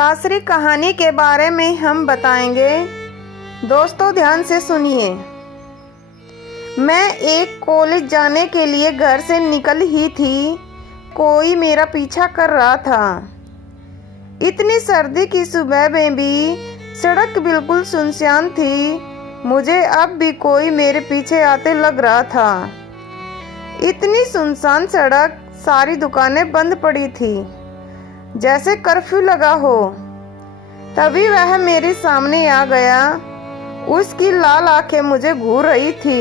मुतासरी कहानी के बारे में हम बताएंगे। दोस्तों ध्यान से सुनिए। मैं एक कॉलेज जाने के लिए घर से निकल ही थी, कोई मेरा पीछा कर रहा था। इतनी सर्दी की सुबह में भी सड़क बिल्कुल सुनसान थी। मुझे अब भी कोई मेरे पीछे आते लग रहा था। इतनी सुनसान सड़क, सारी दुकानें बंद पड़ी थी, जैसे कर्फ्यू लगा हो। तभी वह मेरे सामने आ गया। उसकी लाल आंखें मुझे घूर रही थी।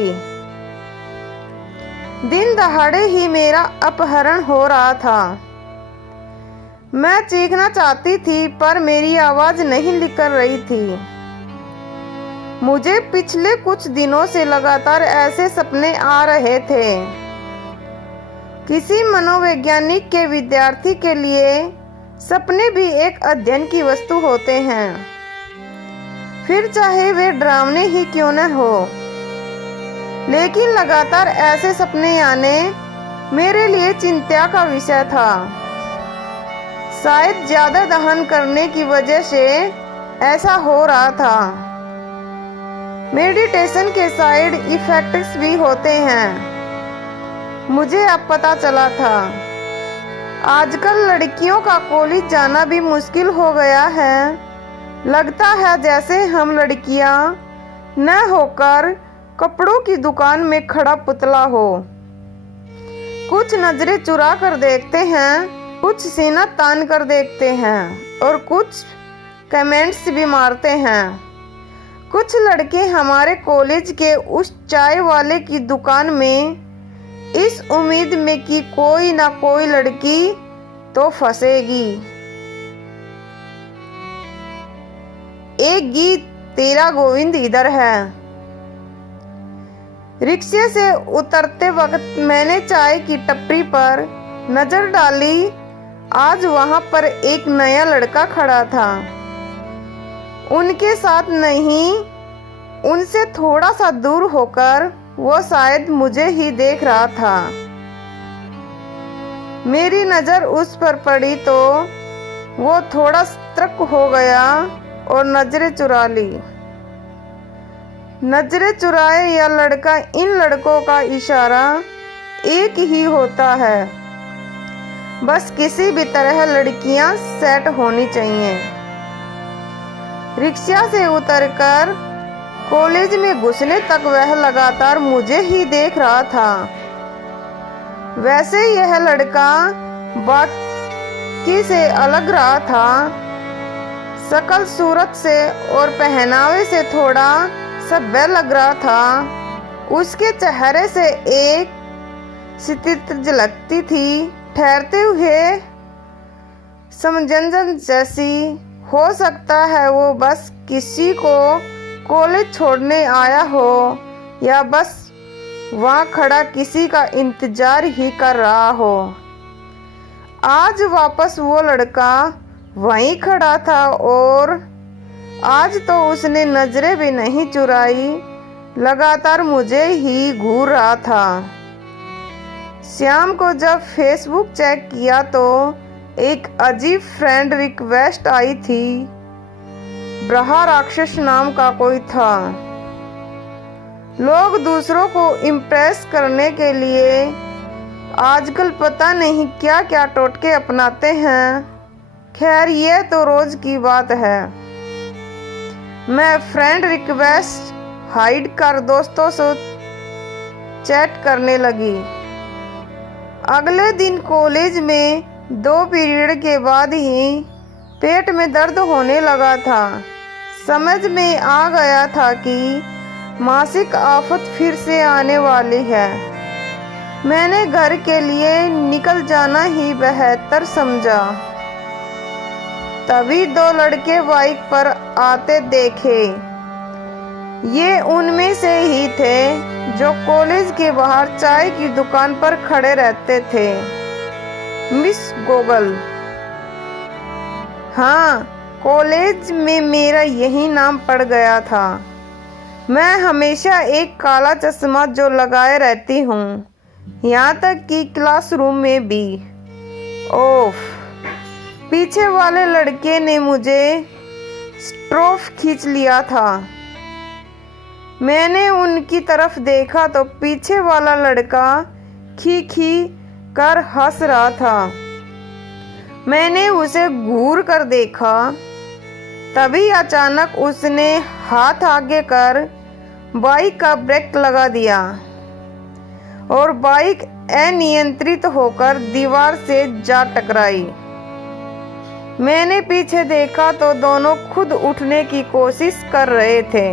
दिन दहाड़े ही मेरा अपहरण हो रहा था। मैं चीखना चाहती थी पर मेरी आवाज नहीं निकल रही थी। मुझे पिछले कुछ दिनों से लगातार ऐसे सपने आ रहे थे। किसी मनोवैज्ञानिक के विद्यार्थी के लिए सपने भी एक अध्ययन की वस्तु होते हैं, फिर चाहे वे डरावने ही क्यों न हो। लेकिन लगातार ऐसे सपने आने मेरे लिए चिंता का विषय था। शायद ज्यादा दहन करने की वजह से ऐसा हो रहा था। मेडिटेशन के साइड इफेक्ट्स भी होते हैं, मुझे अब पता चला था। आजकल लड़कियों का कॉलेज जाना भी मुश्किल हो गया है। लगता है जैसे हम लड़कियां न होकर कपड़ों की दुकान में खड़ा पुतला हो। कुछ नजरें चुरा कर देखते हैं, कुछ सीना तान कर देखते हैं और कुछ कमेंट्स भी मारते हैं। कुछ लड़के हमारे कॉलेज के उस चाय वाले की दुकान में इस उम्मीद में कि कोई ना कोई लड़की तो फंसेगी। एक गीत तेरा गोविंद इधर है। रिक्शे से उतरते वक्त मैंने चाय की टपरी पर नजर डाली। आज वहां पर एक नया लड़का खड़ा था। उनके साथ नहीं, उनसे थोड़ा सा दूर होकर वो शायद मुझे ही देख रहा था। मेरी नजर उस पर पड़ी तो वो थोड़ा सतर्क हो गया और नजरें चुरा ली। नजरें चुराए या लड़का, इन लड़कों का इशारा एक ही होता है। बस किसी भी तरह लड़कियां सेट होनी चाहिए। रिक्शा से उतरकर कॉलेज में घुसने तक वह लगातार मुझे ही देख रहा था। वैसे यह लड़का बाकी से अलग रहा था। शकल सूरत से और पहनावे से थोड़ा सभ्य लग रहा था। उसके चेहरे से एक स्थिति झलकती थी, ठहरते हुए समझन जैसी। हो सकता है वो बस किसी को कॉलेज छोड़ने आया हो या बस वहाँ खड़ा किसी का इंतजार ही कर रहा हो। आज वापस वो लड़का वहीं खड़ा था और आज तो उसने नजरें भी नहीं चुराई, लगातार मुझे ही घूर रहा था। शाम को जब फेसबुक चेक किया तो एक अजीब फ्रेंड रिक्वेस्ट आई थी। ब्रहा राक्षस नाम का कोई था। लोग दूसरों को इम्प्रेस करने के लिए आजकल पता नहीं क्या क्या टोटके अपनाते हैं। खैर ये तो रोज की बात है। मैं फ्रेंड रिक्वेस्ट हाइड कर दोस्तों से चैट करने लगी। अगले दिन कॉलेज में 2 पीरियड के बाद ही पेट में दर्द होने लगा था। समझ में आ गया था कि मासिक आफत फिर से आने वाली है। मैंने घर के लिए निकल जाना ही बेहतर समझा। तभी 2 लड़के बाइक पर आते देखे। ये उनमें से ही थे जो कॉलेज के बाहर चाय की दुकान पर खड़े रहते थे। Miss goggle. हाँ, कॉलेज में मेरा यही नाम पड़ गया था। मैं हमेशा एक काला चश्मा जो लगाए रहती हूँ, यहाँ तक कि क्लासरूम में भी। ओफ, पीछे वाले लड़के ने मुझे स्ट्रोफ खींच लिया था। मैंने उनकी तरफ देखा तो पीछे वाला लड़का खी खी कर हंस रहा था। मैंने उसे घूर कर देखा, तभी अचानक उसने हाथ आगे कर बाइक का ब्रेक लगा दिया और बाइक अनियंत्रित होकर दीवार से जा टकराई। मैंने पीछे देखा तो दोनों खुद उठने की कोशिश कर रहे थे।